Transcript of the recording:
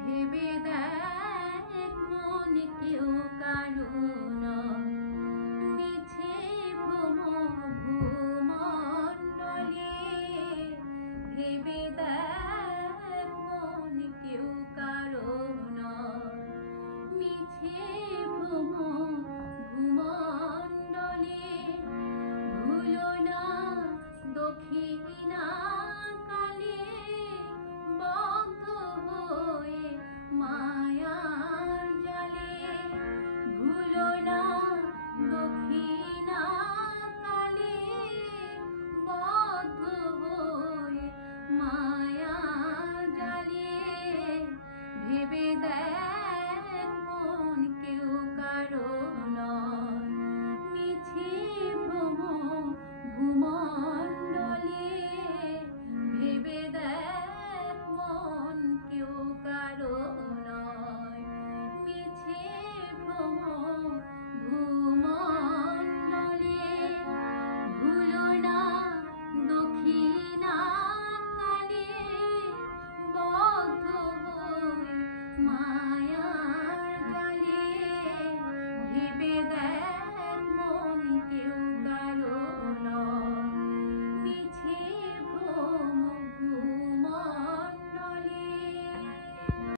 ভেবে দেখ মন কেউ কারো নয়, মিছে ভ্রম ভূমণ্ডলে। ভেবে দেখ মন কেউ কারো নয়, মিছে ভ্রম ভূমণ্ডলে। ভুলো না দক্ষিণা কালে বদ্ধ হয়ে মায়ার জালে। ভুলো না দক্ষিণা